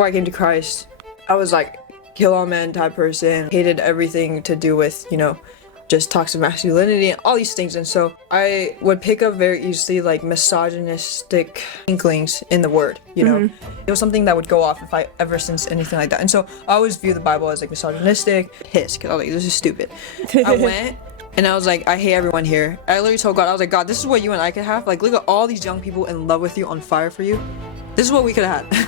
before I came to Christ, I was like kill all men type person, hated everything to do with, just toxic masculinity and all these things. And so I would pick up very easily like misogynistic inklings in the word, It was something that would go off if I ever sensed anything like that. And so I always view the Bible as like misogynistic, pissed, because I was like, this is stupid. I went and I was like, I hate everyone here. I literally told God, I was like, God, this is what you and I could have. Like, look at all these young people in love with you, on fire for you. This is what we could have had.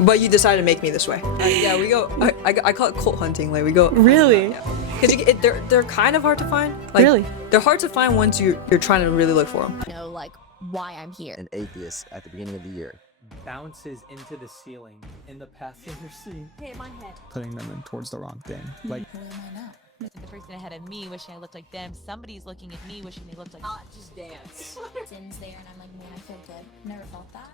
But you decided to make me this way. Yeah, we go, I call it cult hunting. Like, we go. Really? Because they're kind of hard to find. Like, really? They're hard to find once you're trying to really look for them. Know, like, why I'm here. An atheist at the beginning of the year bounces into the ceiling in the passenger seat. Hit my head. Putting them in towards the wrong thing. Like, who am I now? The person ahead of me wishing I looked like them. Somebody's looking at me wishing they looked like. Just dance. Sin's there, and I'm like, man, I feel good. Never felt that.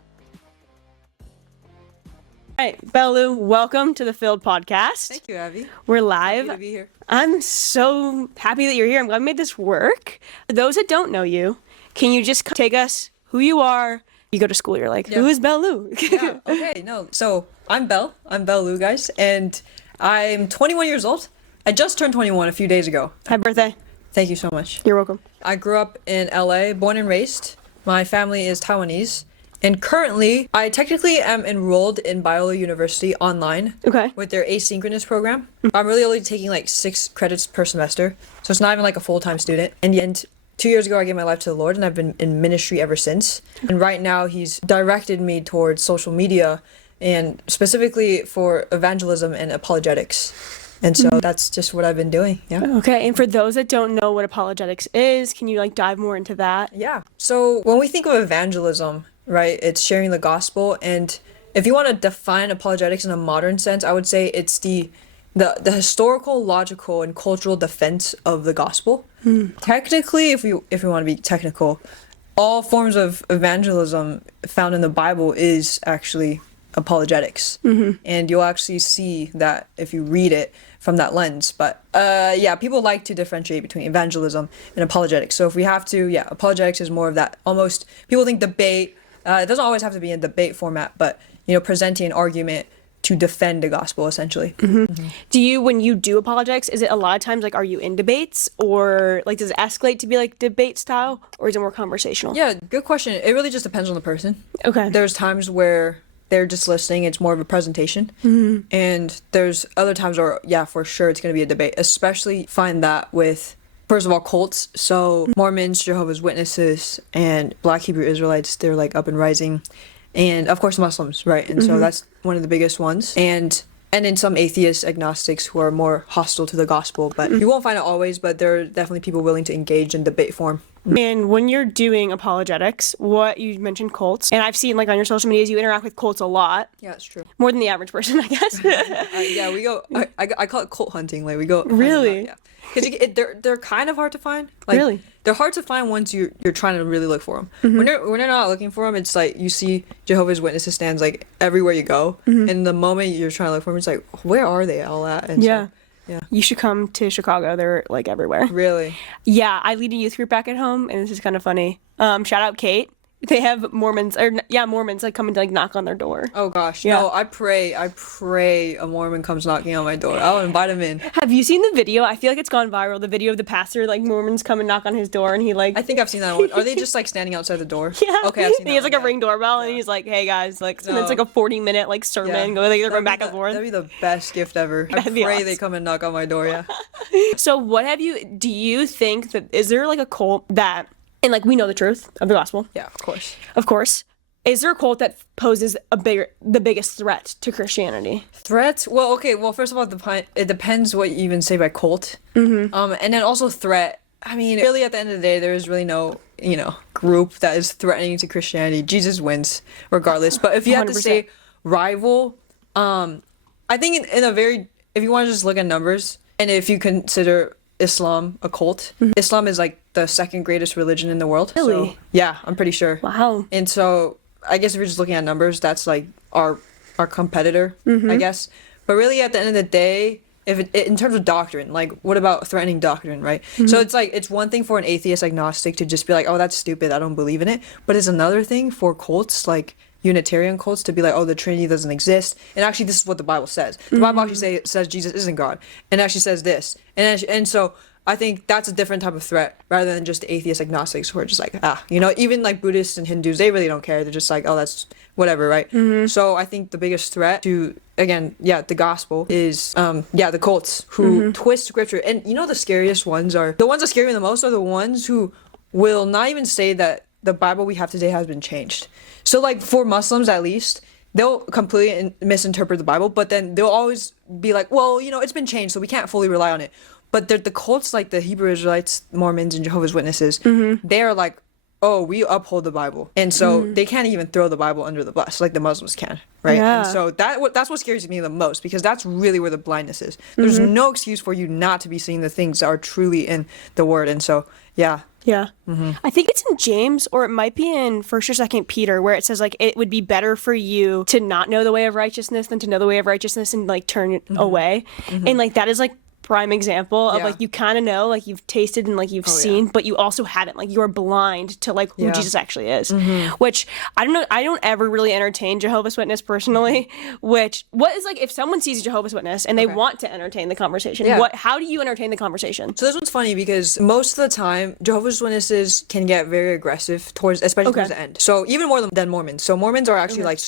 All right, Belle Liu, welcome to the Filled Podcast. Thank you, Abby. We're live. Happy to be here. I'm so happy that you're here. I'm glad we made this work. For those that don't know you, can you just take us who you are? You go to school, you're like, who is Belle Liu? Yeah, okay, no. So I'm Belle. I'm Belle Liu, guys. And I'm 21 years old. I just turned 21 a few days ago. Happy birthday. Thank you so much. You're welcome. I grew up in LA, born and raised. My family is Taiwanese. And currently, I technically am enrolled in Belle University online. Okay. With their asynchronous program. I'm really only taking like 6 credits per semester. So it's not even like a full-time student. And 2 years ago, I gave my life to the Lord, and I've been in ministry ever since. And right now, He's directed me towards social media, and specifically for evangelism and apologetics. And so that's just what I've been doing. Yeah. Okay. And for those that don't know what apologetics is, can you like dive more into that? Yeah. So when we think of evangelism, right, it's sharing the gospel. And if you want to define apologetics in a modern sense, I would say it's the historical, logical, and cultural defense of the gospel. Technically, if we want to be technical, all forms of evangelism found in the Bible is actually apologetics. And you'll actually see that if you read it from that lens. But people like to differentiate between evangelism and apologetics. So if we have to, apologetics is more of that almost, people think debate. It doesn't always have to be in debate format, but presenting an argument to defend the gospel, essentially. Do you, when you do apologetics, is it a lot of times like, are you in debates, or like does it escalate to be like debate style, or is it more conversational? Yeah, good question. It really just depends on the person. Okay. There's times where they're just listening, it's more of a presentation. And there's other times where, for sure, it's going to be a debate. Especially find that with, first of all, cults. So Mormons, Jehovah's Witnesses, and Black Hebrew Israelites, they're like up and rising. And of course Muslims, right? And so that's one of the biggest ones. And in some atheists, agnostics who are more hostile to the gospel. But you won't find it always, but there are definitely people willing to engage in debate form. And when you're doing apologetics, what you mentioned cults, and I've seen like on your social medias, you interact with cults a lot. Yeah, it's true. More than the average person, I guess. We go, I call it cult hunting. Like we go. Really? Yeah. Because they're kind of hard to find. Like, really? They're hard to find once you're trying to really look for them. When you're not looking for them, it's like you see Jehovah's Witnesses stands like everywhere you go. And the moment you're trying to look for them, it's like, where are they all at? And yeah. So, yeah. You should come to Chicago. They're like everywhere. Really? Yeah, I lead a youth group back at home, and this is kind of funny. Shout out Kate. They have Mormons like coming to like knock on their door. Oh gosh, yeah. No! I pray a Mormon comes knocking on my door. I'll invite him in. Have you seen the video? I feel like it's gone viral. The video of the pastor, like Mormons come and knock on his door, and he like. I think I've seen that one. Are they just like standing outside the door? Yeah. Okay, I've seen that. He has like one, a ring doorbell, and he's like, "Hey guys," like, and it's like a 40-minute like sermon. They're going back and forth. That'd be the best gift ever. I pray awesome. They come and knock on my door. Yeah. So do you think that, is there like a cult that, and like we know the truth of the gospel? Yeah, of course. Of course. Is there a cult that poses the biggest threat to Christianity? Threat? Well, okay. Well, first of all, it depends what you even say by cult. And then also threat. I mean, really, at the end of the day, there is really no, group that is threatening to Christianity. Jesus wins, regardless. But if you have to 100%. say rival, I think if you want to just look at numbers, and if you consider Islam a cult, Islam is like the second greatest religion in the world. Really? So, yeah, I'm pretty sure. Wow. And so I guess if you're just looking at numbers, that's like our competitor, I guess. But really, at the end of the day, in terms of doctrine, like what about threatening doctrine, right? So it's one thing for an atheist agnostic to just be like, oh, that's stupid, I don't believe in it. But it's another thing for cults, like Unitarian cults to be like, oh, the Trinity doesn't exist. And actually, this is what the Bible says. The Bible actually says Jesus isn't God, and actually says this. And so I think that's a different type of threat rather than just the atheist agnostics who are just like, even like Buddhists and Hindus, they really don't care. They're just like, oh, that's whatever, right? So I think the biggest threat to, again, the gospel is, the cults who twist scripture. And the scariest ones are, the ones that scare me the most are the ones who will not even say that the Bible we have today has been changed. So like for Muslims, at least, they'll completely misinterpret the Bible, but then they'll always be like, well, it's been changed, so we can't fully rely on it. But the cults like the Hebrew Israelites, Mormons, and Jehovah's Witnesses, they are like, oh, we uphold the Bible. And so they can't even throw the Bible under the bus like the Muslims can, right? Yeah. And so that's what scares me the most, because that's really where the blindness is. There's no excuse for you not to be seeing the things that are truly in the Word. And so, yeah. Yeah. I think it's in James, or it might be in 1st or 2nd Peter, where it says like it would be better for you to not know the way of righteousness than to know the way of righteousness and like turn it away. And like that is like prime example of like you kind of know, like you've tasted and like you've seen, but you also haven't, like you're blind to like who Jesus actually is. Which I don't know, I don't ever really entertain Jehovah's Witness personally. What is like if someone sees a Jehovah's Witness and they want to entertain the conversation, how do you entertain the conversation? So this one's funny because most of the time Jehovah's Witnesses can get very aggressive especially towards the end. So even more than Mormons. So Mormons are actually like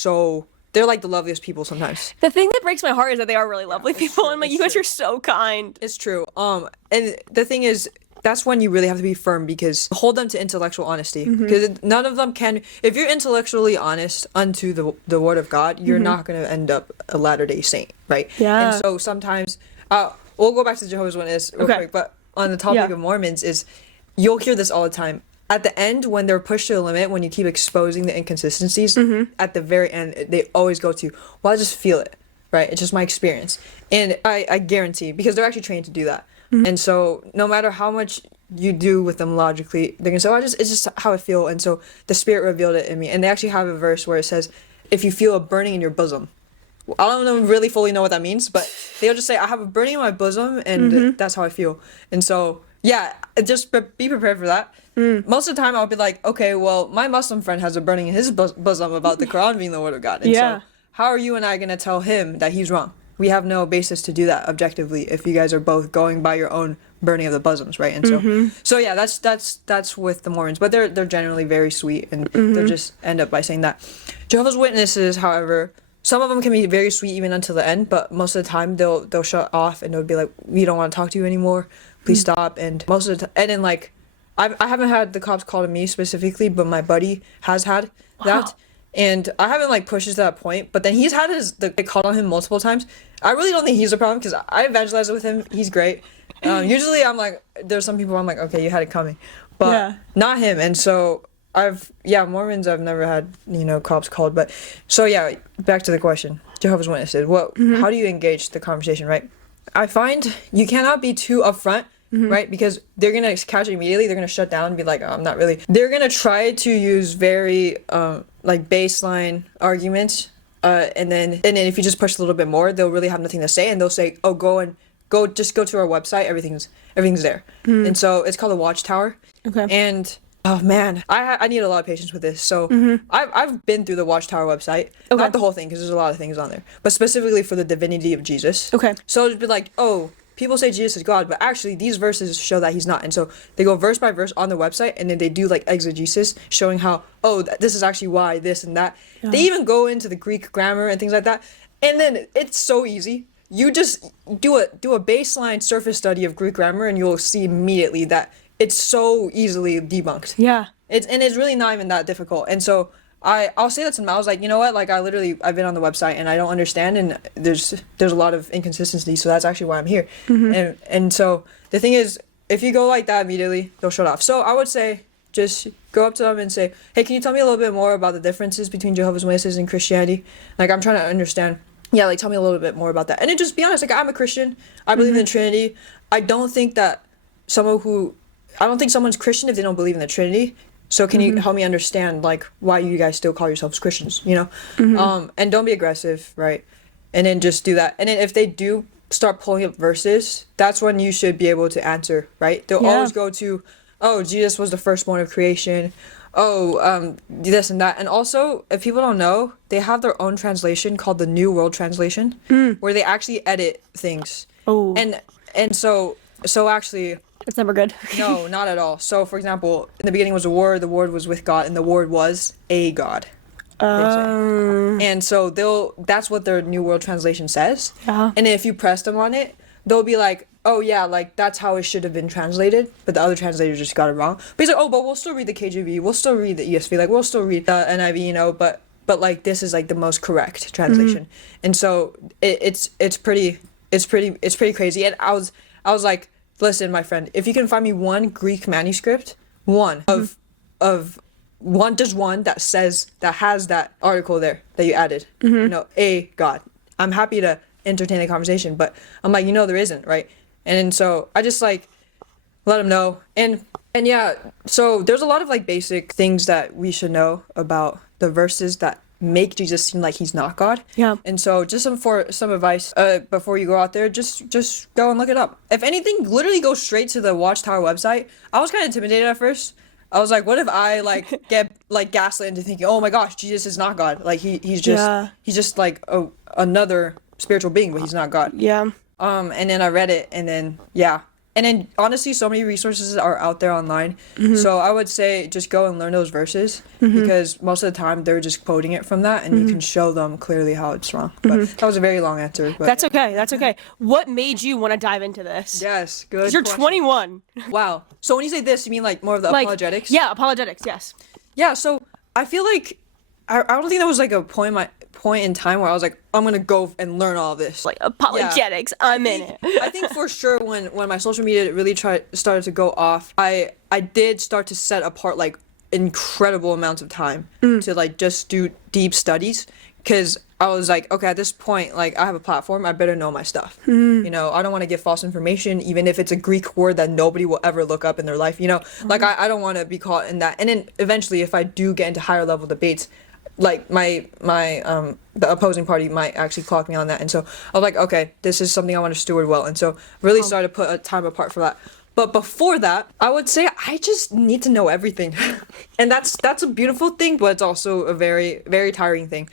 they're like the loveliest people sometimes. The thing that breaks my heart is that they are really lovely people, and like you guys are so kind. It's true. And the thing is, that's when you really have to be firm, because hold them to intellectual honesty. Because none of them can. If you're intellectually honest unto the Word of God, you're not going to end up a Latter-day Saint, right? Yeah. And so sometimes, we'll go back to Jehovah's Witness real quick, but on the topic of Mormons is, you'll hear this all the time. At the end, when they're pushed to the limit, when you keep exposing the inconsistencies, at the very end, they always go to, well, I just feel it, right? It's just my experience. And I guarantee, because they're actually trained to do that. And so no matter how much you do with them logically, they're going to say, oh, it's just how I feel. And so the Spirit revealed it in me. And they actually have a verse where it says, if you feel a burning in your bosom. I don't really fully know what that means, but they'll just say, I have a burning in my bosom, and that's how I feel. And so, just be prepared for that. Most of the time I'll be like, okay, well, my Muslim friend has a burning in his bosom about the Quran being the Word of God. And so how are you and I going to tell him that he's wrong? We have no basis to do that objectively if you guys are both going by your own burning of the bosoms, right? And so that's with the Mormons, but they're generally very sweet, and they'll just end up by saying that. Jehovah's Witnesses, however, some of them can be very sweet even until the end, but most of the time they'll shut off and they'll be like, we don't want to talk to you anymore. Please stop. And most of the time, and then like, I haven't had the cops call to me specifically, but my buddy has had that. And I haven't like pushed it to that point, but then he's had they called on him multiple times. I really don't think he's a problem, because I evangelized with him. He's great. Usually I'm like, there's some people I'm like, okay, you had it coming, but not him. And so Mormons, I've never had, cops called, but so back to the question, Jehovah's Witnesses, how do you engage the conversation, right? I find you cannot be too upfront, right? Because they're going to catch it immediately. They're going to shut down and be like, oh, I'm not really. They're going to try to use very like baseline arguments. And then if you just push a little bit more, they'll really have nothing to say. And they'll say, oh, just go to our website. Everything's there. And so it's called a Watchtower. Okay. And oh man, I need a lot of patience with this. So I've been through the Watchtower website, not the whole thing, because there's a lot of things on there, but specifically for the divinity of Jesus. Okay. So it'd be like, oh, people say Jesus is God, but actually these verses show that he's not. And so they go verse by verse on the website, and then they do like exegesis, showing how, this is actually why this and that. Yeah. They even go into the Greek grammar and things like that. And then it's so easy. You just do a baseline surface study of Greek grammar, and you'll see immediately that it's so easily debunked. Yeah. It's really not even that difficult. And so I'll say that to them. I was like, you know what? Like I've been on the website and I don't understand, and there's a lot of inconsistency, so that's actually why I'm here. And so the thing is, if you go like that immediately, they'll shut off. So I would say just go up to them and say, hey, can you tell me a little bit more about the differences between Jehovah's Witnesses and Christianity? Like I'm trying to understand. Yeah, like tell me a little bit more about that. And then just be honest, like I'm a Christian. I believe in the Trinity. I don't think someone's Christian if they don't believe in the Trinity. So can you help me understand like why you guys still call yourselves Christians, and don't be aggressive, right? And then just do that. And then if they do start pulling up verses, that's when you should be able to answer, right? They'll always go to, oh, Jesus was the firstborn of creation. this and that. And also, if people don't know, they have their own translation called the New World Translation, where they actually edit things. Oh. And so actually, It's never good. no, not at all. So, for example, in the beginning was a word, the word was with God, and the word was a God. They say. And so that's what their New World Translation says. Yeah. And if you press them on it, they'll be like, oh yeah, like that's how it should have been translated, but the other translators just got it wrong. But he's like, oh, but we'll still read the KJV, we'll still read the ESV, like we'll still read the NIV, you know, but like this is like the most correct translation. And so it's pretty crazy. And I was like, listen, my friend, if you can find me one Greek manuscript, one that has that article there that you added, you know, a God, I'm happy to entertain the conversation. But I'm like, you know, there isn't, right? And so I just like let them know. And yeah, so there's a lot of like basic things that we should know about the verses that make Jesus seem like he's not God. Yeah. And so just some advice before you go out there, just go and look it up. If anything, literally go straight to the Watchtower website. I was kind of intimidated at first. I was like, what if I like get like gaslit into thinking, oh my gosh, Jesus is not God. Like he's just like another spiritual being, but he's not God. Yeah. And then I read it, and then and then honestly, so many resources are out there online. So I would say just go and learn those verses, because most of the time they're just quoting it from that, and you can show them clearly how it's wrong. But that was a very long answer. But That's okay. That's okay. What made you want to dive into this? yes, good. You're question. 21. Wow. So when you say this, you mean like more of the Like, apologetics? Yeah, apologetics. Yes. Yeah. So I feel like I don't think there was like a point in time where I was like, I'm gonna go and learn all of this. Like apologetics. I'm in it. I think for sure when my social media really started to go off, I did start to set apart like incredible amounts of time to like just do deep studies, because I was like, okay, at this point, like I have a platform, I better know my stuff. You know, I don't want to give false information, even if it's a Greek word that nobody will ever look up in their life. You know, like I don't want to be caught in that. And then eventually, if I do get into higher level debates, like my the opposing party might actually clock me on that. And so I was like, okay, this is something I want to steward well. And so really started to put a time apart for that. But before that, I would say I just need to know everything. And that's a beautiful thing, but it's also a very, very tiring thing.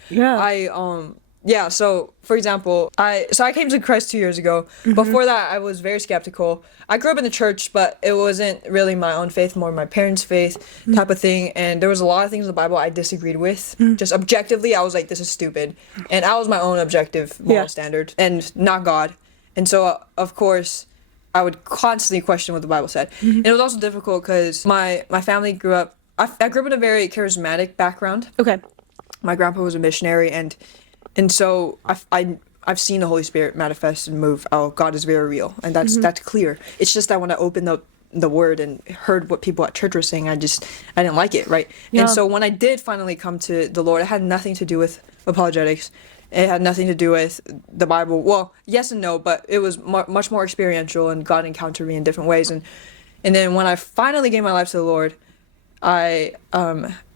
Yeah. So for example, I came to Christ 2 years ago. Before that, I was very skeptical. I grew up in the church, but it wasn't really my own faith, more my parents' faith type of thing. And there was a lot of things in the Bible I disagreed with. Just objectively, I was like, this is stupid. And I was my own objective moral standard and not God. And so, of course, I would constantly question what the Bible said. And it was also difficult because my family grew up, I grew up in a very charismatic background. Okay. My grandpa was a missionary, and so I've seen the Holy Spirit manifest and move. Oh, God is very real, and that's clear. It's just that when I opened up the Word and heard what people at church were saying, I didn't like it, right? Yeah. And so when I did finally come to the Lord, it had nothing to do with apologetics. It had nothing to do with the Bible. Well, yes and no, but it was much more experiential, and God encountered me in different ways. And then when I finally gave my life to the Lord, I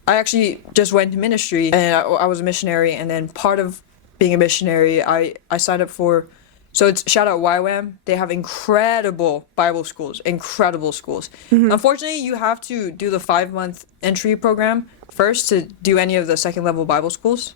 actually just went to ministry, and I was a missionary. And then part of being a missionary, I signed up for, so it's shout out YWAM. They have incredible Bible schools, incredible schools. Unfortunately, you have to do the 5-month entry program first to do any of the second level Bible schools.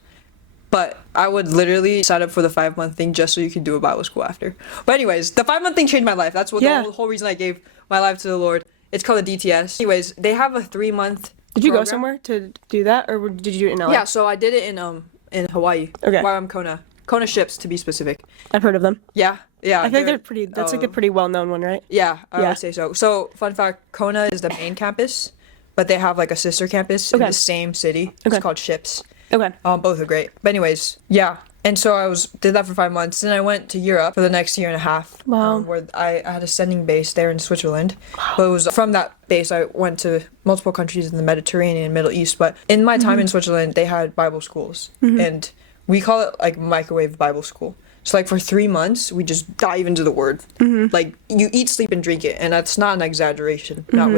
But I would literally sign up for the 5-month thing just so you could do a Bible school after. But anyways, the 5-month thing changed my life. That's what the whole reason I gave my life to the Lord. It's called a DTS. Anyways, they have a 3-month Did you go program. somewhere to do that, or did you do it in LA? Yeah, so I did it in Hawaii. Okay. Where I'm Kona ships, to be specific. I've heard of them. Yeah. I think they're pretty. That's like a pretty well-known one, right? Yeah, I Yeah. would say so. So, fun fact, Kona is the main campus, but they have like a sister campus in Okay. the same city. Okay. It's called Ships. Okay. Both are great. But anyways, yeah. And so did that for 5 months. Then I went to Europe for the next year and a half. Wow. Where I had a sending base there in Switzerland. But it was from that base I went to multiple countries in the Mediterranean and Middle East. But in my time in Switzerland, they had Bible schools. And we call it like microwave Bible school. So like for 3 months, we just dive into the Word. Like you eat, sleep, and drink it, and that's not an exaggeration. Not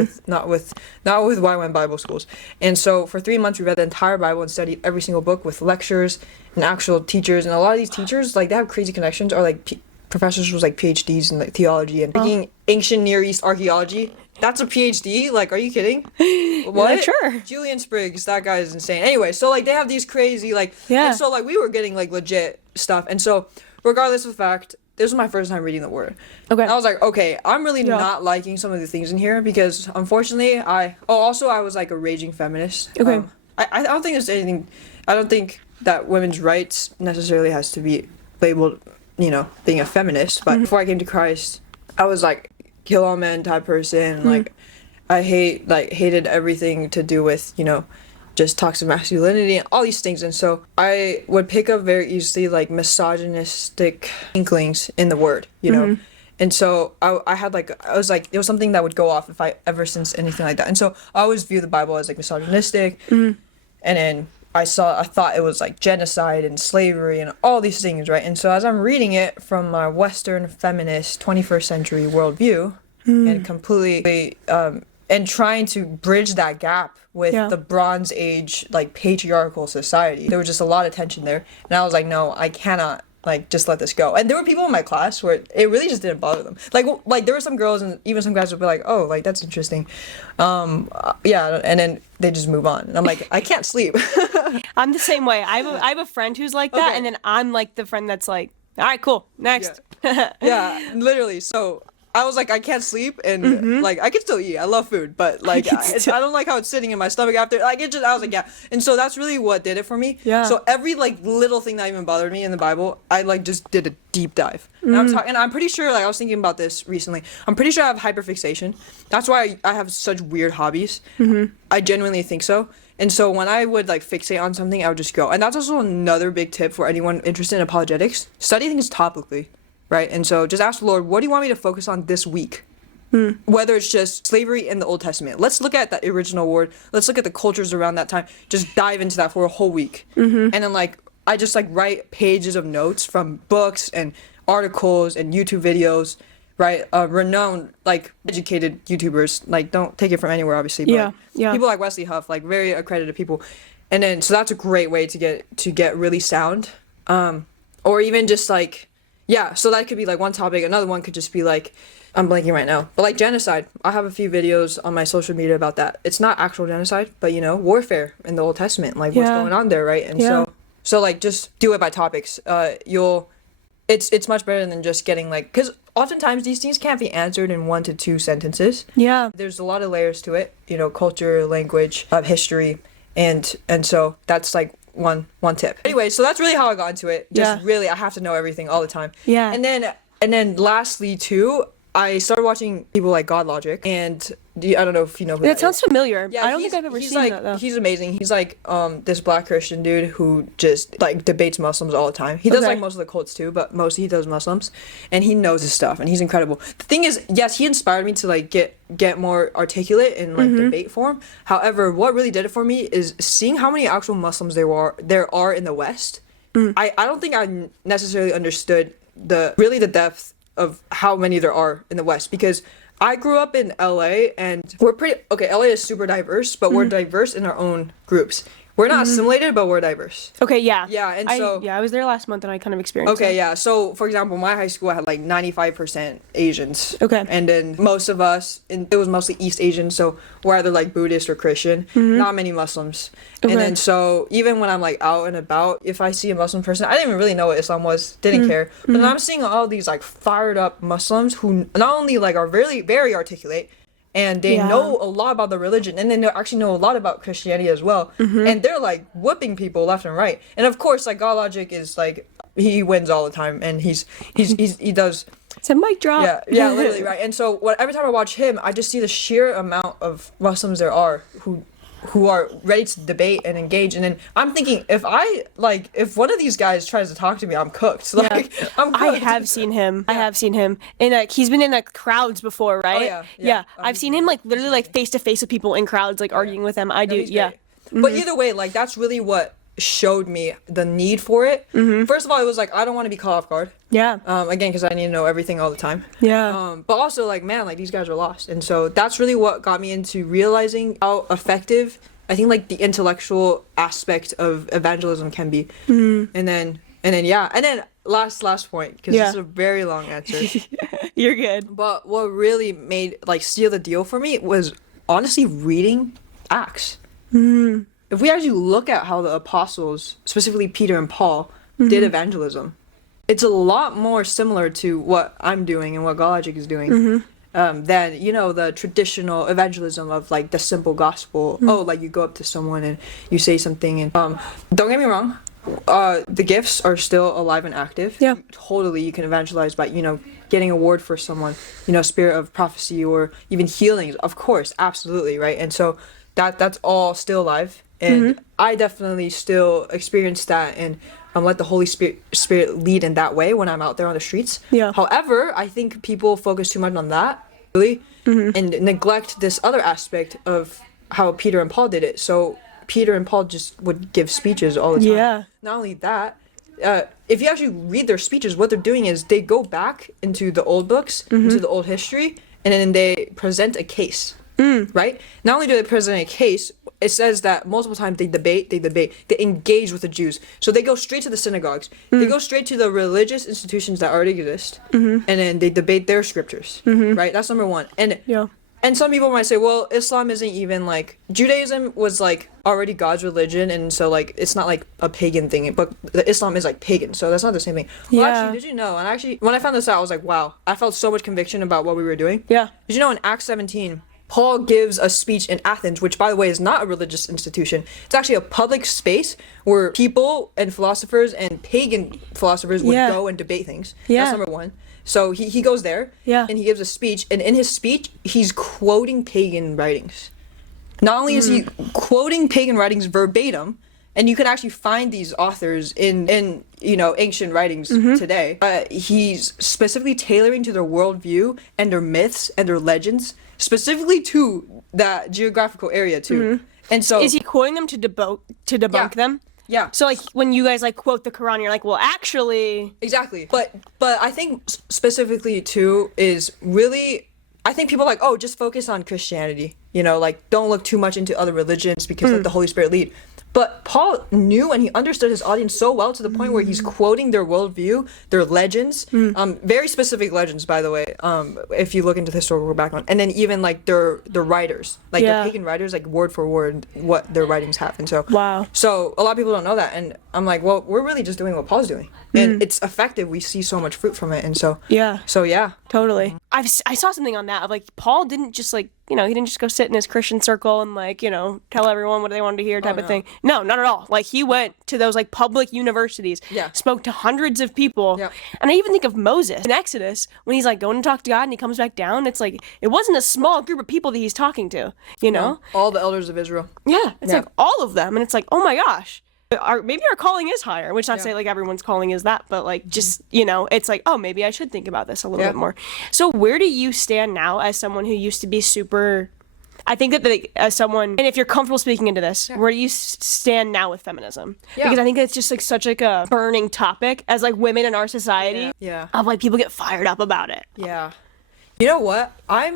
with YWAM Bible schools. And so for 3 months, we read the entire Bible and studied every single book with lectures and actual teachers. And a lot of these teachers, like they have crazy connections, or like professors with like PhDs in like theology and speaking ancient Near East archaeology. that's a PhD? Like, are you kidding? What? like, sure. Julian Spriggs, that guy is insane. Anyway, so like they have these crazy like, Yeah. and so like we were getting like legit stuff, and so regardless of the fact, this was my first time reading the Word. Okay. And I was like, okay, I'm really Yeah. not liking some of the things in here because unfortunately, I was like a raging feminist. Okay. I don't think there's anything. I don't think that women's rights necessarily has to be labeled, being a feminist. But before I came to Christ, I was like kill all men type person. Like I hated everything to do with just toxic masculinity and all these things. And so I would pick up very easily like misogynistic inklings in the Word, And so I had it was something that would go off if I ever sensed anything like that. And so I always view the Bible as like misogynistic. And then I thought it was like genocide and slavery and all these things, right? And so as I'm reading it from my Western feminist 21st century worldview and completely and trying to bridge that gap with the Bronze Age like patriarchal society, there was just a lot of tension there. And I was like, no, I cannot just let this go. And there were people in my class where it really just didn't bother them. Like there were some girls and even some guys would be like, oh, like that's interesting. Yeah, and then they just move on. And I'm like, I can't sleep. I'm the same way. I have a friend who's like that, Okay. and then I'm like the friend that's like, all right, cool, next. Yeah, literally. So I was like, I can't sleep, and like I can still eat. I love food, but like I don't like how it's sitting in my stomach after. Like it just, I was like, yeah. And so that's really what did it for me. Yeah. So every like little thing that even bothered me in the Bible, I like just did a deep dive. And I'm pretty sure, like I was thinking about this recently. I'm pretty sure I have hyperfixation. That's why I have such weird hobbies. I genuinely think so. And so when I would like fixate on something, I would just go. And that's also another big tip for anyone interested in apologetics. Study things topically. Right? And so just ask the Lord, what do you want me to focus on this week? Whether it's just slavery in the Old Testament. Let's look at that original word. Let's look at the cultures around that time. Just dive into that for a whole week. And then I just write pages of notes from books and articles and YouTube videos, right? Renowned, educated YouTubers. Don't take it from anywhere, obviously. But Yeah. people like Wesley Huff, very accredited people. And then, so that's a great way to get really sound. Or even just yeah, so that could be one topic. Another one could just be I'm blanking right now, but genocide. I have a few videos on my social media about that. It's not actual genocide, but warfare in the Old Testament, what's going on there, right? And so just do it by topics. It's much better than just getting because oftentimes these things can't be answered in 1 to 2 sentences. Yeah. There's a lot of layers to it, culture, language, history, and so that's one tip. Anyway, so that's really how I got into it. Really, I have to know everything all the time. Yeah. And then lastly too, I started watching people like God Logic, and I don't know if you know who That sounds familiar. Yeah, I don't think I've ever seen that though. He's amazing. He's this black Christian dude who just debates Muslims all the time. He does Okay. most of the cults too, but mostly he does Muslims, and he knows his stuff, and he's incredible. The thing is, yes, he inspired me to get more articulate in debate form. However, what really did it for me is seeing how many actual Muslims there are in the West. I don't think I necessarily understood the depth of how many there are in the West, because I grew up in LA, and we're LA is super diverse, but we're diverse in our own groups. We're not assimilated, but we're diverse. Okay, yeah. Yeah, and so I was there last month and I kind of experienced okay, it. yeah. So for example, my high school had 95% Asians. Okay. And then most of us, it was mostly East Asian, so we're either Buddhist or Christian. Not many Muslims. Okay. And then so even when I'm out and about, if I see a Muslim person, I didn't even really know what Islam was, didn't care. But then I'm seeing all these fired up Muslims who not only are very, very articulate, and they know a lot about the religion, and then they actually know a lot about Christianity as well. And they're whooping people left and right. And of course, God Logic is he wins all the time, and he does. It's a mic drop. Yeah, literally, right. And so every time I watch him, I just see the sheer amount of Muslims there are who are ready to debate and engage. And then I'm thinking, if one of these guys tries to talk to me, I'm cooked. I'm cooked. I have seen him. I have seen him. And he's been in crowds before, right? yeah. I've seen him literally face to face with people in crowds, arguing with them. I do. He's Yeah. great. But either way, that's really what showed me the need for it. First of all, it was I don't want to be caught off guard. Yeah. Again, because I need to know everything all the time. Yeah. But also, man, these guys are lost. And so that's really what got me into realizing how effective I think, the intellectual aspect of evangelism can be. And then And then and then last point, because this is a very long answer. You're good. But what really made like seal the deal for me was honestly reading Acts. If we actually look at how the apostles, specifically Peter and Paul, did evangelism, it's a lot more similar to what I'm doing and what Apologetics is doing than, you know, the traditional evangelism of like the simple gospel. Oh, like you go up to someone and you say something. And don't get me wrong, the gifts are still alive and active. Yeah. Totally, you can evangelize by, you know, getting a word for someone, you know, spirit of prophecy or even healings. Of course, absolutely, right? And so that's all still alive. And I definitely still experience that and let the Holy Spirit lead in that way when I'm out there on the streets. Yeah. However, I think people focus too much on that, really, and neglect this other aspect of how Peter and Paul did it. So Peter and Paul just would give speeches all the time. Yeah. Not only that, if you actually read their speeches, what they're doing is they go back into the old books, into the old history, and then they present a case. Right? Not only do they present a case, it says that multiple times they debate, they engage with the Jews. So they go straight to the synagogues. They go straight to the religious institutions that already exist, and then they debate their scriptures. Right? That's number one. And some people might say, well, Islam isn't even like, Judaism was like already God's religion, and so like it's not like a pagan thing, but Islam is like pagan, so that's not the same thing. Well, actually, did you know? And actually, when I found this out, I was like, wow, I felt so much conviction about what we were doing. Yeah. Did you know in Acts 17, Paul gives a speech in Athens, which, by the way, is not a religious institution. It's actually a public space where people and philosophers and pagan philosophers would go and debate things. Yeah. That's number one. So he goes there, and he gives a speech, and in his speech, he's quoting pagan writings. Not only is he quoting pagan writings verbatim, and you can actually find these authors in you know, ancient writings today, but he's specifically tailoring to their worldview and their myths and their legends, specifically to that geographical area too. And so Is he quoting them to debunk them? Yeah. So like when you guys like quote the Quran, you're like, well, actually. Exactly. But I think specifically too is really, I think people are like, oh, just focus on Christianity. You know, like don't look too much into other religions because let the Holy Spirit lead. But Paul knew and he understood his audience so well to the point where he's quoting their worldview, their legends, very specific legends, by the way, if you look into the historical background, and then even like their writers, like the pagan writers, like word for word, what their writings have. And so, so a lot of people don't know that. And I'm like, well, we're really just doing what Paul's doing. And it's effective. We see so much fruit from it. And so, Totally. I saw something on that of like, Paul didn't just like, you know, he didn't just go sit in his Christian circle and like, you know, tell everyone what they wanted to hear type of thing. No, not at all. Like he went to those like public universities, spoke to hundreds of people. And I even think of Moses in Exodus when he's like going to talk to God and he comes back down. It's like, it wasn't a small group of people that he's talking to, you know? All the elders of Israel. Yeah. It's like all of them. And it's like, oh my gosh. Maybe our calling is higher, which not to say like everyone's calling is that, but like just, you know, it's like, oh, maybe I should think about this a little bit more. So where do you stand now as someone who used to be super, I think that like, as someone, and if you're comfortable speaking into this, where do you stand now with feminism? Because I think it's just like such like a burning topic as like women in our society of like people get fired up about it. Yeah. You know what? I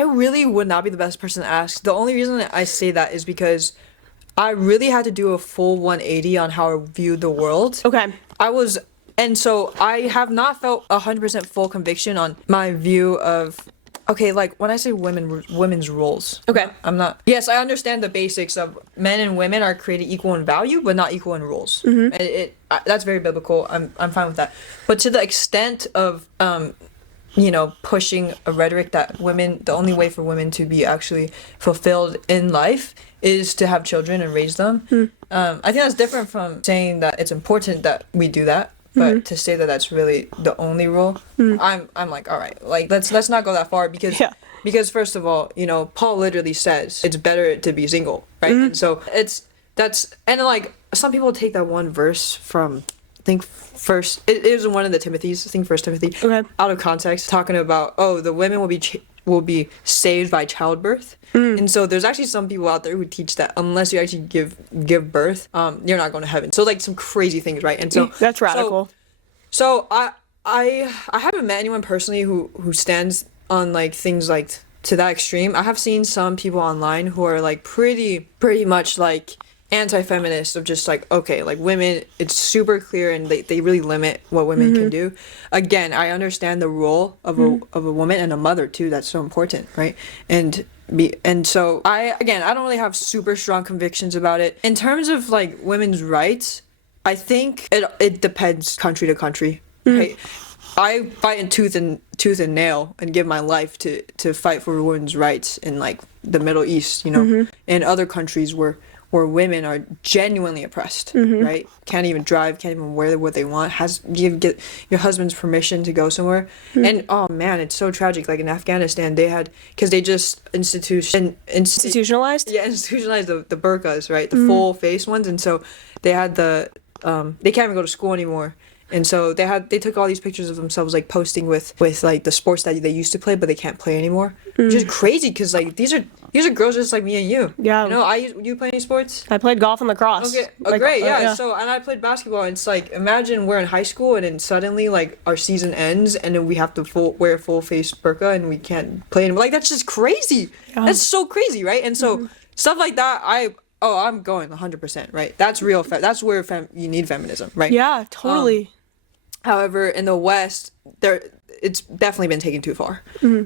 really would not be the best person to ask. The only reason I say that is because I really had to do a full 180 on how I viewed the world. Okay. And so I have not felt 100% full conviction on my view of, okay, like when I say women's roles. Okay. I'm not, yes, I understand the basics of men and women are created equal in value, but not equal in roles. And that's very biblical. I'm fine with that. But to the extent of, you know, pushing a rhetoric that the only way for women to be actually fulfilled in life is to have children and raise them. I think that's different from saying that it's important that we do that, but to say that that's really the only rule, I'm like, all right, like let's not go that far because first of all, you know, Paul literally says it's better to be single, right? And so and like some people take that one verse from, I think it is one of the Timothys, I think First Timothy, out of context, talking about, oh, the women will be saved by childbirth. And so there's actually some people out there who teach that unless you actually give birth, you're not going to heaven. So like some crazy things, right? And so that's radical. So I haven't met anyone personally who stands on like things like to that extreme. I have seen some people online who are like pretty much like anti-feminist of just like, okay, like women, it's super clear and they really limit what women can do. Again, I understand the role of a woman and a mother too. That's so important, right? And so I don't really have super strong convictions about it. In terms of like women's rights, I think it depends country to country, right? I fight in tooth and nail and give my life to fight for women's rights in like the Middle East, you know, in other countries where women are genuinely oppressed, right? Can't even drive, can't even wear what they want. You get your husband's permission to go somewhere, and oh man, it's so tragic. Like in Afghanistan, they had because they just Institutionalized? Yeah, institutionalized the burqas, right? The full face ones, and so they had they can't even go to school anymore. And so they took all these pictures of themselves like posting with like the sports that they used to play but they can't play anymore. Which is crazy because like these are girls just like me and you. Yeah. You know, you play any sports? I played golf and lacrosse. Okay. Like, Great. Yeah. yeah. So and I played basketball. And it's like imagine we're in high school and then suddenly like our season ends and then we have to wear full face burqa and we can't play anymore. Like that's just crazy. Yeah. That's so crazy, right? And so stuff like that, I'm going 100%, right? That's real. That's where you need feminism, right? Yeah, totally. However, in the West, it's definitely been taken too far.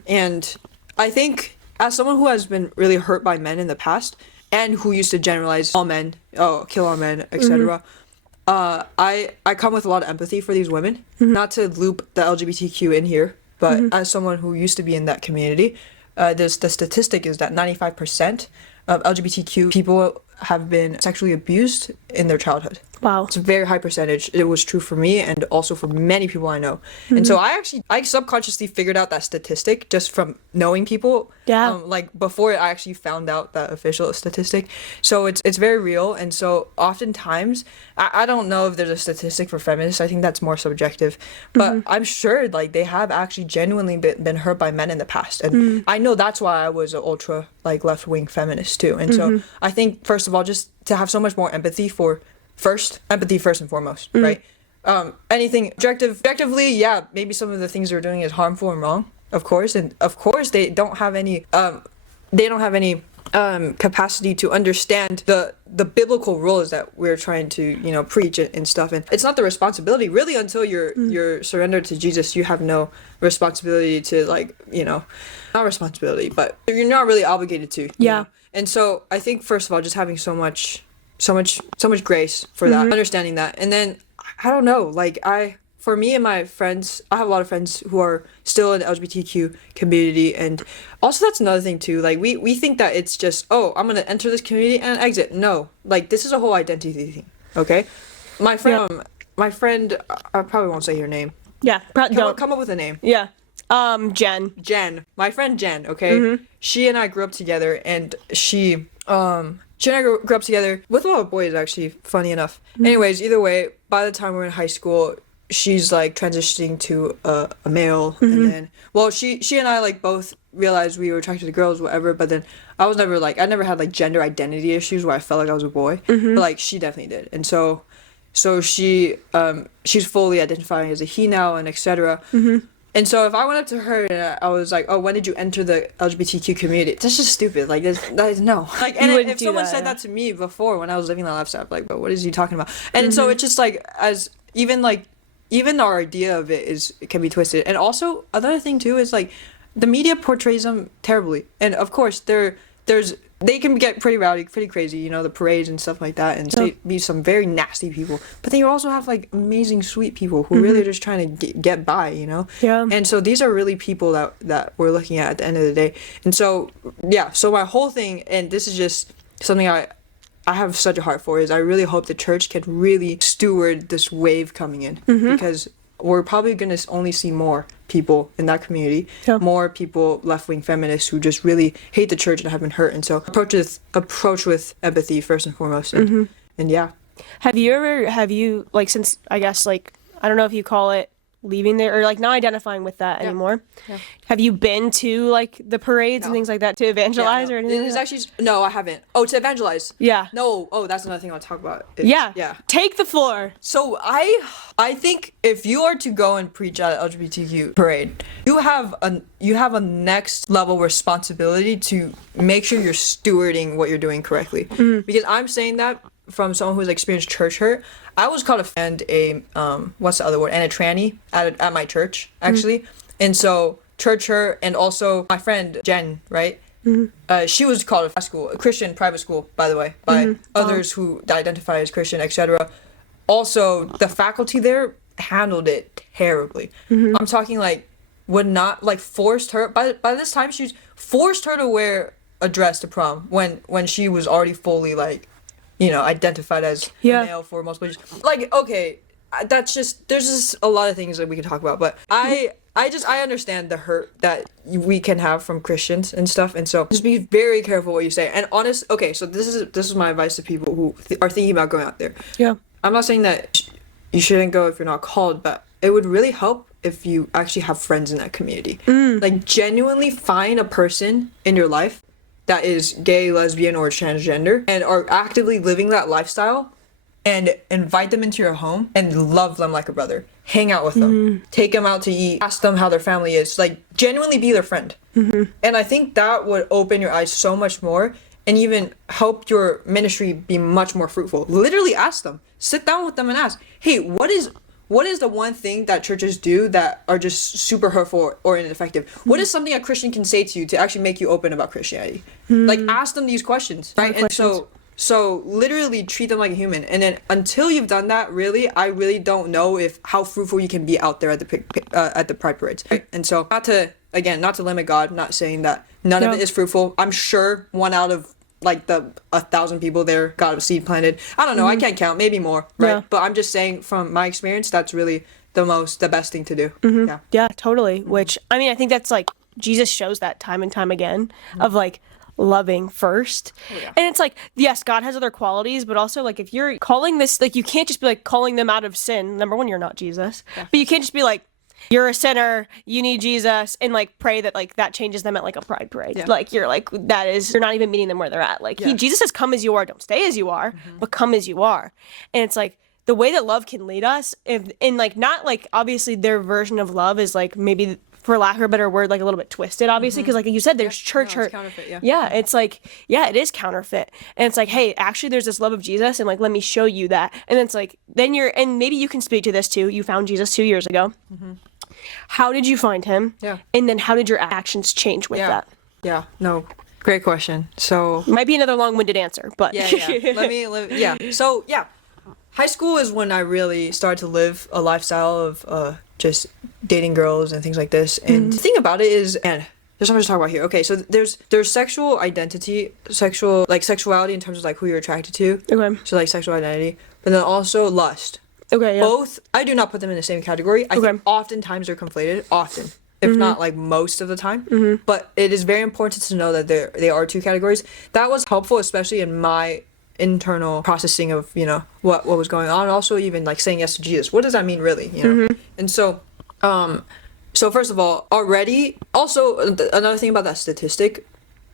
And I think as someone who has been really hurt by men in the past and who used to generalize all men, kill all men, etc., I come with a lot of empathy for these women. Not to loop the LGBTQ in here, but as someone who used to be in that community, the statistic is that 95% of LGBTQ people have been sexually abused in their childhood. Wow. It's a very high percentage. It was true for me and also for many people I know. And so I subconsciously figured out that statistic just from knowing people. Yeah. Like before I actually found out that official statistic. So it's very real. And so oftentimes, I don't know if there's a statistic for feminists. I think that's more subjective. But I'm sure like they have actually genuinely been hurt by men in the past. And I know that's why I was an ultra like left-wing feminist too. And so I think first of all, just to have so much more empathy first and foremost, right? Anything objectively, yeah, maybe some of the things they're doing is harmful and wrong, of course, and of course they don't have any capacity to understand the biblical rules that we're trying to preach and stuff. And it's not the responsibility really until you're surrendered to Jesus. You have no responsibility to not responsibility, but you're not really obligated to. You know? And so I think first of all, just having so much grace for that, understanding that. And then I don't know, like for me and my friends, I have a lot of friends who are still in the LGBTQ community, and also that's another thing too, like we think that it's just, oh, I'm gonna enter this community and exit. No, like this is a whole identity thing. Okay, my friend I probably won't say your name. Yeah, come up with a name. Yeah. Jen. My friend Jen, okay? She and I grew up together, and she and I grew up together with a lot of boys, actually, funny enough. Anyways, either way, by the time we're in high school, she's like transitioning to a male, and then, well, she and I like both realized we were attracted to girls, whatever, but then I never had like gender identity issues where I felt like I was a boy, but like she definitely did. And so she's fully identifying as a he now, and etc. And so if I went up to her and I was like, oh, when did you enter the LGBTQ community? That's just stupid. Like, that is no. Like, and if someone said that to me before when I was living that lifestyle, I'd be like, but what is he talking about? And so it's just like, even our idea of it can be twisted. And also, another thing too is like, the media portrays them terribly. And of course, they can get pretty rowdy, pretty crazy, the parades and stuff like that, and they be some very nasty people. But then you also have like amazing, sweet people who really are just trying to get by, Yeah. And so these are really people that we're looking at the end of the day. And so, yeah, so my whole thing, and this is just something I have such a heart for, is I really hope the church can really steward this wave coming in, because we're probably going to only see more people in that community, more people, left-wing feminists, who just really hate the church and have been hurt. And so approach with empathy first and foremost. And yeah. Have you like, since I guess like, I don't know if you call it leaving there or like not identifying with that anymore. Yeah. Have you been to like the parades and things like that to evangelize or anything? It's actually no, I haven't. Oh, to evangelize. Yeah. No. Oh, that's another thing I'll talk about. Yeah. Take the floor. So I think if you are to go and preach at an LGBTQ parade, you have a next level responsibility to make sure you're stewarding what you're doing correctly. Because I'm saying that from someone who's experienced church hurt, I was called what's the other word? And a tranny at my church, actually. And so church hurt, and also my friend Jen, right? She was called a school, a Christian private school, by the way, by others who identify as Christian, etc. Also, the faculty there handled it terribly. I'm talking like would not like forced her by this time she's forced her to wear a dress to prom when she was already fully like, you know, identified as a male for multiple years. Like, okay, that's just there's just a lot of things that we can talk about, but I understand the hurt that we can have from Christians and stuff, and so just be very careful what you say. And okay, so this is my advice to people who are thinking about going out there. Yeah, I'm not saying that you shouldn't go if you're not called, but it would really help if you actually have friends in that community. Like, genuinely find a person in your life that is gay, lesbian, or transgender and are actively living that lifestyle, and invite them into your home and love them like a brother. Hang out with them. Take them out to eat. Ask them how their family is. Like, genuinely be their friend. And I think that would open your eyes so much more and even help your ministry be much more fruitful. Literally ask them. Sit down with them and ask, hey, what is the one thing that churches do that are just super hurtful or ineffective? What is something a Christian can say to you to actually make you open about Christianity? Like, ask them these questions, right? And so literally treat them like a human. And then until you've done that, I really don't know how fruitful you can be out there at the Pride parades. Right? And so not to limit God, not saying that none of it is fruitful. I'm sure one out of like 1,000 people there got a seed planted. I don't know. I can't count. Maybe more. Right. Yeah. But I'm just saying from my experience, that's really the best thing to do. Yeah, totally. Which, I mean, I think that's like Jesus shows that time and time again of like loving first. And it's like, yes, God has other qualities, but also like if you're calling this, like you can't just be like calling them out of sin. Number one, you're not Jesus. But you can't just be like, you're a sinner, you need Jesus, and like pray that like that changes them at like a pride parade. Like you're like, you're not even meeting them where they're at. Like Jesus says, come as you are, don't stay as you are, but come as you are. And it's like the way that love can lead us, and like not like obviously their version of love is like maybe, for lack of a better word, like a little bit twisted, obviously, because like you said, there's church hurt. Counterfeit, it's like, it is counterfeit. And it's like, hey, actually there's this love of Jesus, and like, let me show you that. And it's like, and maybe you can speak to this too. You found Jesus 2 years ago. How did you find him? And then how did your actions change with that? No, great question. So might be another long-winded answer, but So high school is when I really started to live a lifestyle of just dating girls and things like this. And the thing about it is, and there's so much to talk about here. Okay, so there's sexual identity, sexuality in terms of like who you're attracted to. Okay. So like sexual identity, but then also lust. Okay. Yeah. Both, I do not put them in the same category. I think oftentimes they're conflated. Often, if not like most of the time. But it is very important to know that they are two categories. That was helpful, especially in my internal processing of, you know, what was going on. Also, even like saying yes to Jesus. What does that mean, really? You know. And so, so first of all, already, also another thing about that statistic,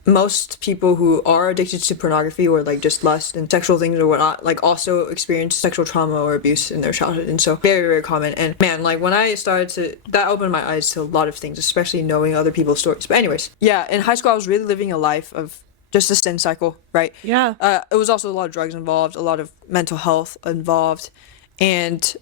most people who are addicted to pornography or like just lust and sexual things or whatnot, like also experience sexual trauma or abuse in their childhood. And so very, very common. And man, like when I started that opened my eyes to a lot of things, especially knowing other people's stories. But anyways, in high school, I was really living a life of just a sin cycle, right? It was also a lot of drugs involved, a lot of mental health involved. And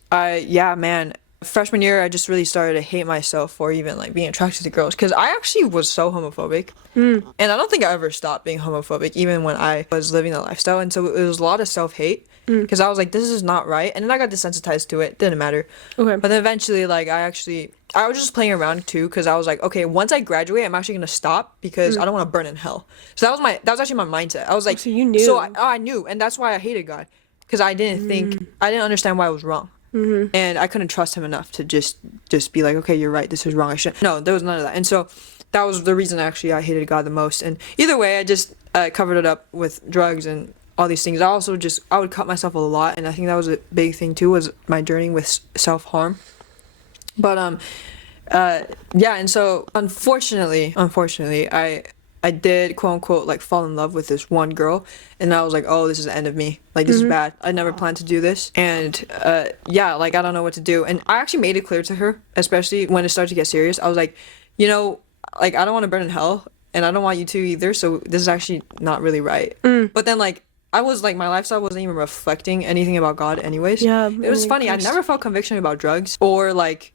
freshman year, I just really started to hate myself for even like being attracted to girls, because I actually was so homophobic. And I don't think I ever stopped being homophobic, even when I was living that lifestyle. And so it was a lot of self-hate, because I was like, this is not right. And then I got desensitized to it. Didn't matter. But then eventually, like, I was just playing around too, because I was like, okay, once I graduate, I'm actually going to stop, because I don't want to burn in hell. So that was actually my mindset. I was like, so you knew. So I knew. And that's why I hated God, because I didn't understand why I was wrong. And I couldn't trust him enough to just be like, okay, you're right, this is wrong, I shouldn't. No, there was none of that. And so that was the reason actually I hated God the most. And either way, I just covered it up with drugs and all these things. I would cut myself a lot, and I think that was a big thing too, was my journey with self-harm. But and so unfortunately I did, quote unquote, like fall in love with this one girl, and I was like, oh, this is the end of me. Like, this is bad. I never planned to do this. And like, I don't know what to do. And I actually made it clear to her, especially when it started to get serious. I was like, you know, like, I don't want to burn in hell, and I don't want you to either, so this is actually not really right. But then, like, I was like, my lifestyle wasn't even reflecting anything about God anyways. Yeah, It was funny. I never felt conviction about drugs or like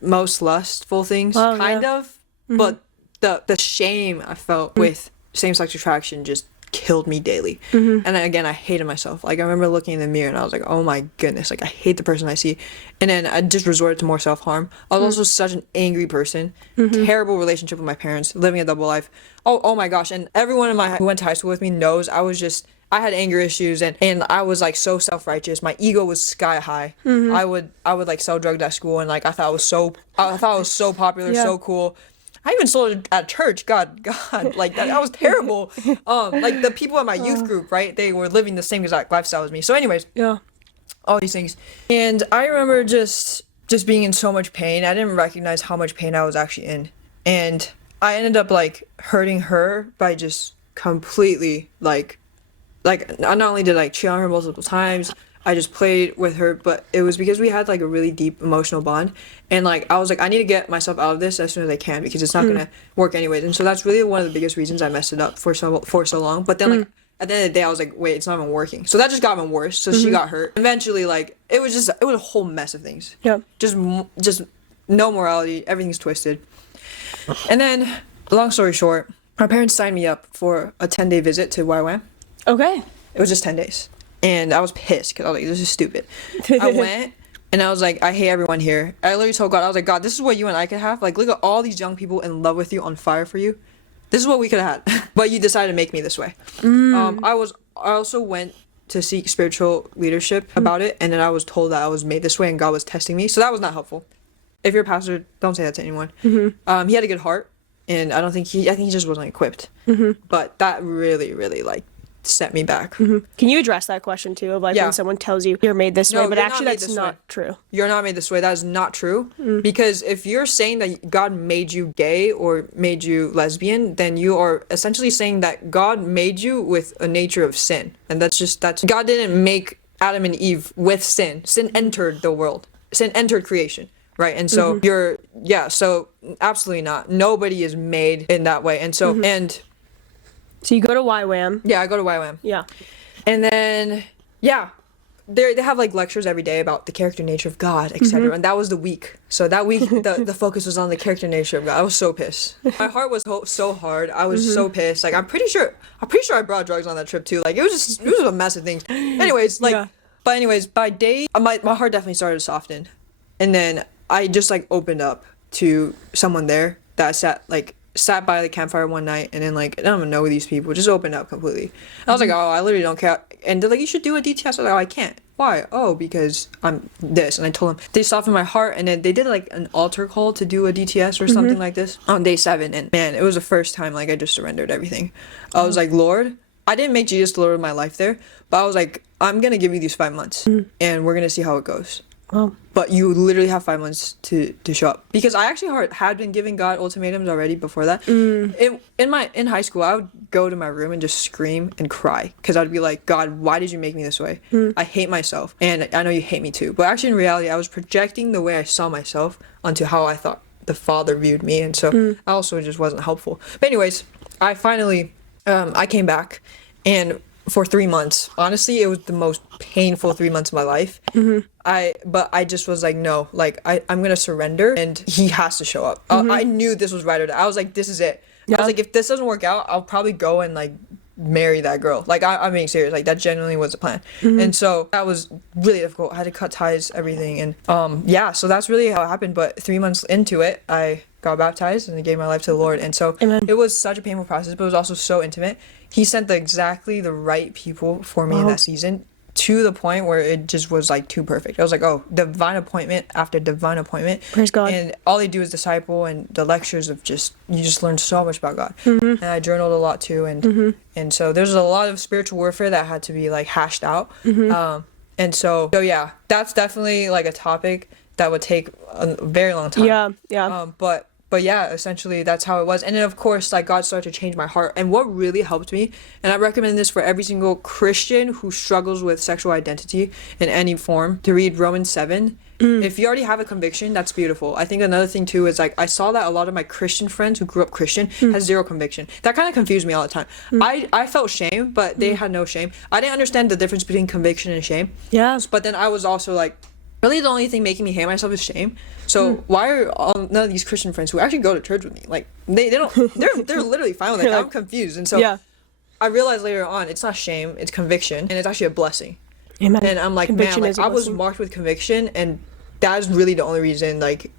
most lustful things, kind of. But the shame I felt with same-sex attraction just killed me daily. And then, again, I hated myself. Like, I remember looking in the mirror and I was like, oh my goodness, like I hate the person I see. And then I just resorted to more self-harm. I was also such an angry person. Terrible relationship with my parents, living a double life. Oh my gosh. And everyone who went to high school with me knows I had anger issues, and I was like so self-righteous. My ego was sky high. I would like sell drugs at school, and like I thought I was so popular, so cool. I even sold it at church. God, like that was terrible. Like the people in my youth group, right? They were living the same exact lifestyle as me. So, anyways, all these things, and I remember just being in so much pain. I didn't recognize how much pain I was actually in, and I ended up like hurting her by just completely like I not only did like cheat on her multiple times, I just played with her, but it was because we had like a really deep emotional bond, and like I was like, I need to get myself out of this as soon as I can because it's not gonna work anyways. And so that's really one of the biggest reasons I messed it up for so long. But then like at the end of the day, I was like, wait, it's not even working. So that just got even worse. So she got hurt. Eventually, like it was a whole mess of things. Yeah. Just no morality. Everything's twisted. And then, long story short, my parents signed me up for a 10-day visit to YWAM. Okay. It was just 10 days. And I was pissed because I was like, this is stupid. I went and I was like, I hate everyone here. I literally told God, I was like, God, this is what you and I could have. Like, look at all these young people in love with you, on fire for you. This is what we could have had. But you decided to make me this way. I also went to seek spiritual leadership about it. And then I was told that I was made this way and God was testing me. So that was not helpful. If you're a pastor, don't say that to anyone. He had a good heart. And I think he just wasn't equipped. But that really, really like set me back. Can you address that question too of like when someone tells you you're made this way, but actually that's not true? You're not made this way. That is not true. Because if you're saying that God made you gay or made you lesbian, then you are essentially saying that God made you with a nature of sin. And that's God didn't make Adam and Eve with sin. Sin entered the world. Sin entered creation. Right. And so so absolutely not. Nobody is made in that way. And so So you go to YWAM. Yeah, I go to YWAM. Yeah. And then, they have like lectures every day about the character nature of God, etc. And that was the week. So that week, the focus was on the character nature of God. I was so pissed. My heart was so hard. I was so pissed. Like, I'm pretty sure I brought drugs on that trip too. Like, it was a mess of things. Anyways, by day, my heart definitely started to soften. And then I just like opened up to someone there that sat by the campfire one night, and then like I don't even know these people, just opened up completely. And I was like, oh, I literally don't care. And they're like, you should do a DTS. I was like, oh, I can't. Why? Oh, because I'm this. And I told them. They softened my heart, and then they did like an altar call to do a DTS or something like this on day 7. And man, it was the first time like I just surrendered everything. I was like, Lord, I didn't make Jesus the Lord of my life there, but I was like, I'm gonna give you these 5 months, and we're gonna see how it goes. But you literally have 5 months to show up, because I actually had been giving God ultimatums already before that. In high school, I would go to my room and just scream and cry because I'd be like, God, why did you make me this way? I hate myself, and I know you hate me too. But actually, in reality, I was projecting the way I saw myself onto how I thought the Father viewed me, and so I also just wasn't helpful. But anyways, I finally I came back, and for 3 months, honestly, it was the most painful 3 months of my life. I just was like, no, like I'm gonna surrender, and he has to show up. I knew this was right or die. I was like, this is it. I was like, if this doesn't work out, I'll probably go and like marry that girl. Like I'm being serious. Like that genuinely was the plan. And so that was really difficult. I had to cut ties, everything, and so that's really how it happened. But 3 months into it, I got baptized and I gave my life to the Lord. And so it was such a painful process, but it was also so intimate. He sent exactly the right people for me in that season, to the point where it just was like too perfect. I was like, oh, divine appointment after divine appointment. Praise God. And all they do is disciple, and the lectures of you just learn so much about God. And I journaled a lot too, and so there's a lot of spiritual warfare that had to be like hashed out. And so yeah, that's definitely like a topic that would take a very long time. But yeah, essentially that's how it was. And then of course, like God started to change my heart. And what really helped me, and I recommend this for every single Christian who struggles with sexual identity in any form, to read Romans 7 If you already have a conviction, that's beautiful. I think another thing too is like I saw that a lot of my Christian friends who grew up Christian has zero conviction. That kind of confused me all the time. I felt shame, but they had no shame. I didn't understand the difference between conviction and shame. Yeah. But then I was also like, really the only thing making me hate myself is shame. So why are none of these Christian friends who actually go to church with me, like they don't, they're literally fine with it. I'm confused. And so I realized later on, it's not shame, it's conviction, and it's actually a blessing. Amen. And I'm like, Conviction man, is like a I was blessing. marked with conviction, and that is really the only reason like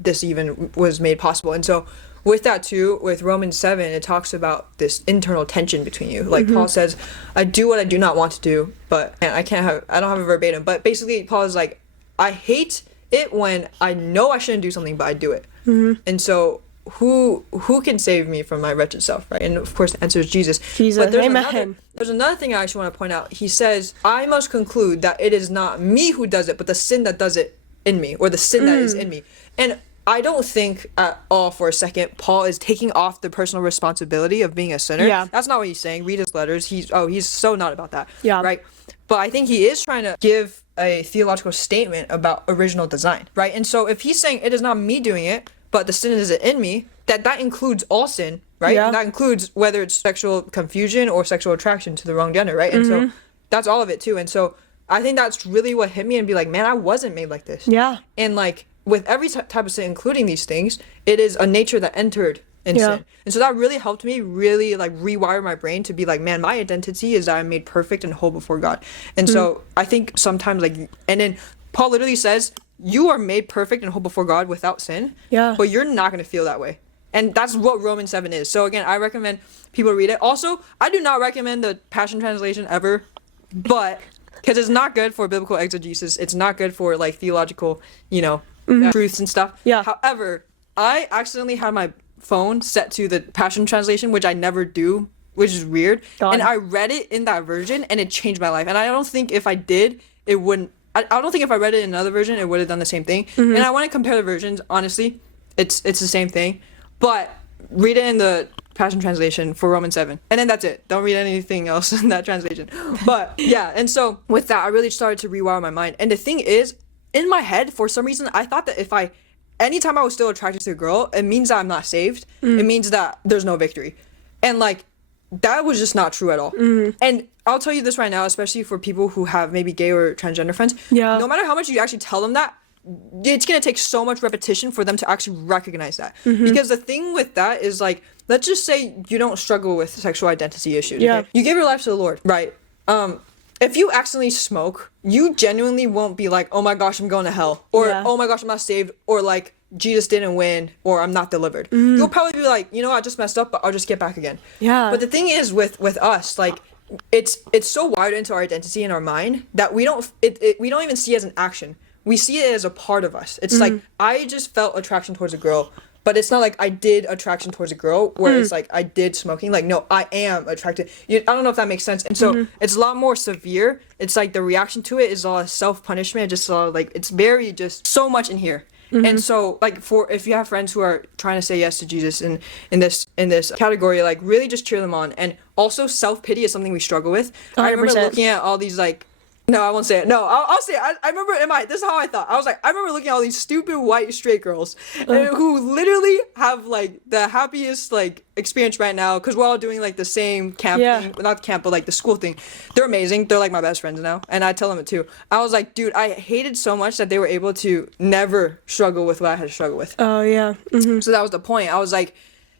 this even was made possible. And so with that too, with Romans 7, it talks about this internal tension between you. Like Paul says, I do what I do not want to do, but and I don't have a verbatim, but basically Paul is like, I hate it when I know I shouldn't do something, but I do it. And so who can save me from my wretched self, right? And of course the answer is Jesus. But there's another thing I actually want to point out. He says, I must conclude that it is not me who does it, but the sin that does it in me, or the sin that is in me. And I don't think at all for a second Paul is taking off the personal responsibility of being a sinner. Yeah. That's not what he's saying. Read his letters. He's so not about that. Yeah. Right? But I think he is trying to give a theological statement about original design, right? And so if he's saying it is not me doing it, but the sin is in me, that includes all sin, right? Yeah. And that includes whether it's sexual confusion or sexual attraction to the wrong gender, right? And so that's all of it too. And so I think that's really what hit me, and be like, man, I wasn't made like this. Yeah. And like with every type of sin, including these things, it is a nature that entered in sin. And so that really helped me really like rewire my brain to be like, man, my identity is that I'm made perfect and whole before God. And so I think sometimes like, and then Paul literally says, you are made perfect and whole before God without sin. Yeah. But you're not going to feel that way. And that's what Romans 7 is. So again, I recommend people read it. Also, I do not recommend the Passion Translation ever, but because it's not good for biblical exegesis. It's not good for like theological, truths and stuff. Yeah. However, I accidentally had my phone set to the Passion Translation, which I never do, which is weird. God. And I read it in that version, and it changed my life. And I don't think if I did, it wouldn't. I don't think if I read it in another version, it would have done the same thing. And I want to compare the versions. Honestly, it's the same thing. But read it in the Passion Translation for Romans 7. And then that's it. Don't read anything else in that translation. But yeah, and so with that, I really started to rewire my mind. And the thing is, in my head, for some reason, I thought that anytime I was still attracted to a girl, it means that I'm not saved. It means that there's no victory. And like, that was just not true at all. And I'll tell you this right now, especially for people who have maybe gay or transgender friends. Yeah. No matter how much you actually tell them that, it's going to take so much repetition for them to actually recognize that. Because the thing with that is like, let's just say you don't struggle with sexual identity issues. Yeah. Okay? You give your life to the Lord, right? If you accidentally smoke, you genuinely won't be like, oh my gosh, I'm going to hell. Or, oh my gosh, I'm not saved. Or like, Jesus didn't win, or I'm not delivered. You'll probably be like, you know, I just messed up, but I'll just get back again. Yeah. But the thing is with us, like, it's so wired into our identity and our mind that we don't even see it as an action. We see it as a part of us. It's like, I just felt attraction towards a girl, but it's not like I did attraction towards a girl where it's like I did smoking. Like, no, I am attracted. I don't know if that makes sense. And so it's a lot more severe. It's like the reaction to it is a lot of self-punishment. Just a lot of, like, it's very just so much in here. And so like if you have friends who are trying to say yes to Jesus in this category, like really just cheer them on. And also self-pity is something we struggle with. 100%. I remember looking at all these like, no, I won't say it. No, I'll say it. I remember this is how I thought. I was like, I remember looking at all these stupid white straight girls who literally have like the happiest like experience right now because we're all doing like the same camp thing, not camp, but like the school thing. They're amazing. They're like my best friends now, and I tell them it too. I was like, dude, I hated so much that they were able to never struggle with what I had to struggle with. Oh yeah. So that was the point. I was like,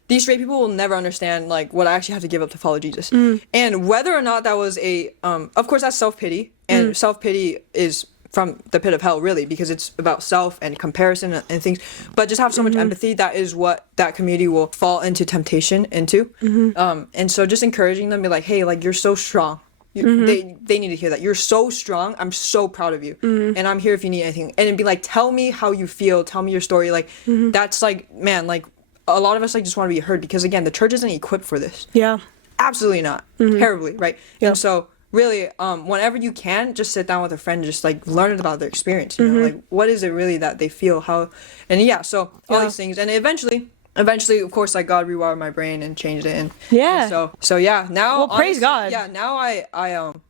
these straight people will never understand like what I actually have to give up to follow Jesus. And whether or not that was of course that's self-pity, and self-pity is from the pit of hell really, because it's about self and comparison and things, but just have so much empathy. That is what that community will fall into temptation into. And so just encouraging them, be like, hey, like, you're so strong. They need to hear that you're so strong. I'm so proud of you, and I'm here if you need anything. And it'd be like, tell me how you feel, tell me your story. Like that's like, man, like a lot of us like just want to be heard, because again, the church isn't equipped for this. Absolutely not. Terribly, right? And so really, whenever you can, just sit down with a friend and just like learn about their experience, you know, like what is it really that they feel, how, and so all these things. And eventually of course, like, God rewired my brain and changed it, and so yeah, now, well, praise God. Now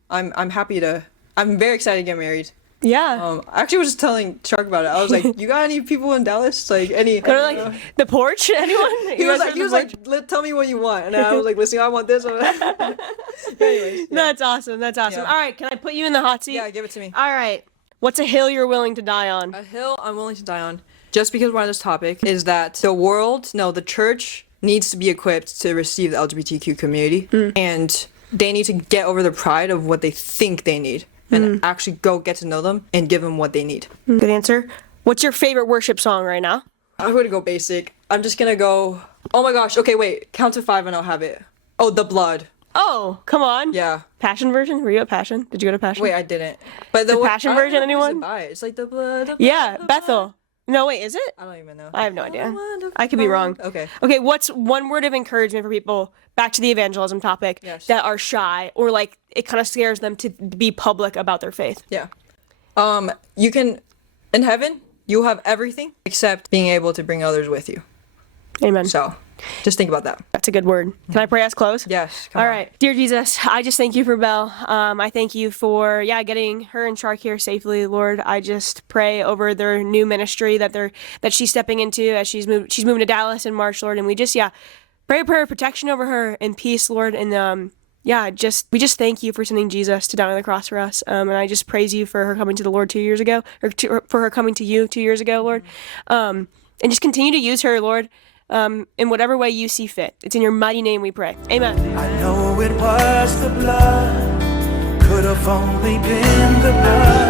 I'm happy to, I'm very excited to get married. Yeah. I actually was just telling Shark about it. I was like, "You got any people in Dallas? Like any?" Go to like the porch. Anyone? He was like, "Tell me what you want," and I was like, "Listen, I want this." Anyways, yeah. That's awesome. That's awesome. Yeah. All right, can I put you in the hot seat? Yeah, give it to me. All right. What's a hill you're willing to die on? A hill I'm willing to die on, just because we're on this topic, is that the church needs to be equipped to receive the LGBTQ community, and they need to get over the pride of what they think they need, and actually go get to know them and give them what they need. Good answer. What's your favorite worship song right now? I'm gonna go basic. I'm just gonna go. Oh my gosh. Okay, wait. Count to 5 and I'll have it. Oh, The Blood. Oh, come on. Yeah. Passion version? Were you at Passion? Did you go to Passion? Wait, I didn't. But The Passion I don't version, know who's anyone? it by. It's like The Blood. The Yeah, blood, the Bethel. blood. No, wait, is it? I don't even know. I have no idea. Wonderful I could be wrong. Okay. Okay, what's one word of encouragement for people, back to the evangelism topic, Yes. that are shy or like it kind of scares them to be public about their faith? Yeah. You can, in heaven, you'll have everything except being able to bring others with you. Amen. So, just think about that. That's a good word. Can I pray us close? Yes. All right. Dear Jesus, I just thank you for Belle. I thank you for, getting her and Shark here safely, Lord. I just pray over their new ministry that she's stepping into as she's moving to Dallas in March, Lord. And we just, pray prayer protection over her and peace, Lord. And, we just thank you for sending Jesus to die on the cross for us. And I just praise you for her coming to the Lord 2 years ago, for her coming to you 2 years ago, Lord. And just continue to use her, Lord. In whatever way you see fit. It's in your mighty name we pray. Amen. I know it was the blood, could have only been the blood.